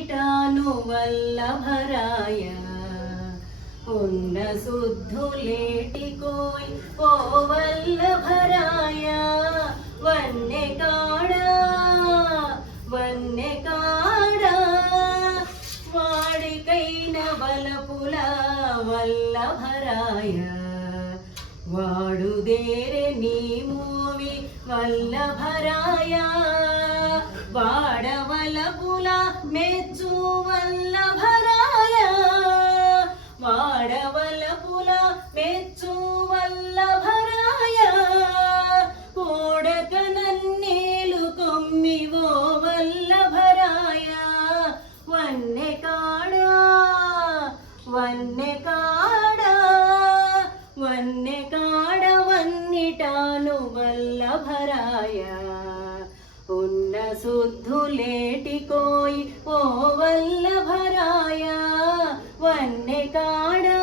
వన్నిటాను వల్లభరాయ. ఉన్న శుద్ధులేటికోయ్ ఓ వల్లభరాయ. వన్నె కాడా వన్నె కాడా. వాడికైన బలపుల వల్లభరాయ. వాడుదేరే నీ మూవి వల్లభరాయ వాడవలపుల మెచ్చు వల్లభరాయ వాడవలపుల శుద్ధులేటికోయ్ ఓ వల్లభరాయ వన్నె కాడా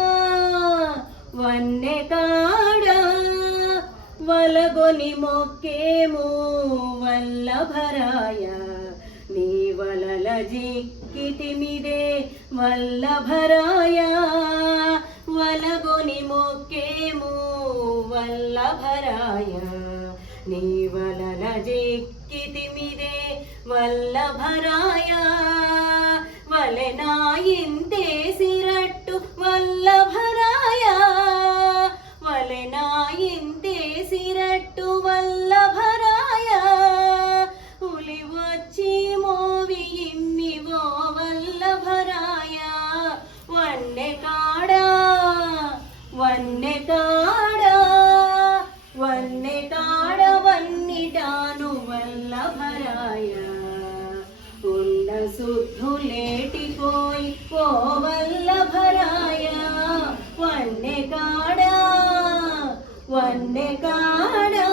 వన్నె కాడా వలగొని మొక్కేమో వల్లభరాయ. నీ వలల జిక్కితిమిదే వల్లభరాయ వలగొని మొక్కేమో వల్లభరాయ. నీ వలల జిక్కితిమిదే వల్లభరాయ వలెనాయింతే సిరట్టు వల్లభరాయ వలెనాయింతే సిరట్టు వల్లభరాయ ఉలి వచ్చి మోవి ఇమ్మివో వల్లభరాయ వన్నె కాడా వన్నె కాడా ఉన్న శుద్ధులేటిపోయి ఓ వల్లభరాయ వన్నె కాడా వన్నె కాడా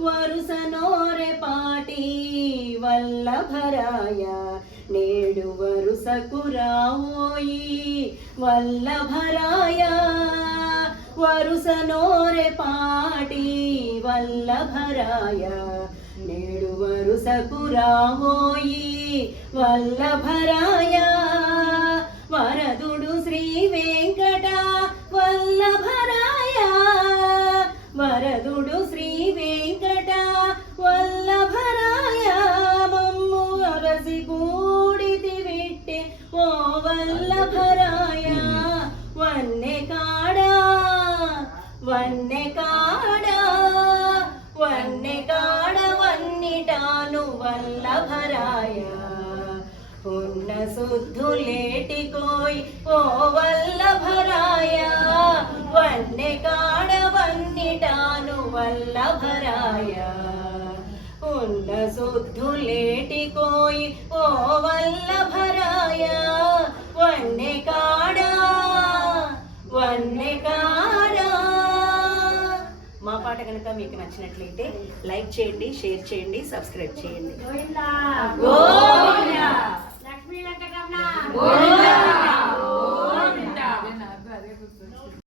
వరుస నోరె పాటి వల్లభరాయ నేడు వరుసకు రావోయి వల్లభరాయ వరుస నోరె పాటి వల్లభరాయ నేడు వరుసకు రాబోయి వల్లభరాయ. వరదుడు శ్రీ వెంకట వల్లభరాయ. వరదుడు శ్రీ వెంకట వల్లభరాయ. మమ్ము అరసి కూడితి విట్టె ఓ వల్లభరాయ. వన్నె కాడా వన్నె కాడా వన్నె వల్లభరాయ ఉన్న శుద్ధులేటి కోయ్ ఓ వల్లభరాయ. వన్నె కాడ వన్నిటాను వల్లభరాయ. ఉన్న శుద్ధులేటి కోయ్ ఓ వల్లభరాయ. పాట కనుక మీకు నచ్చినట్లయితే లైక్ చేయండి షేర్ చేయండి సబ్స్క్రైబ్ చేయండి.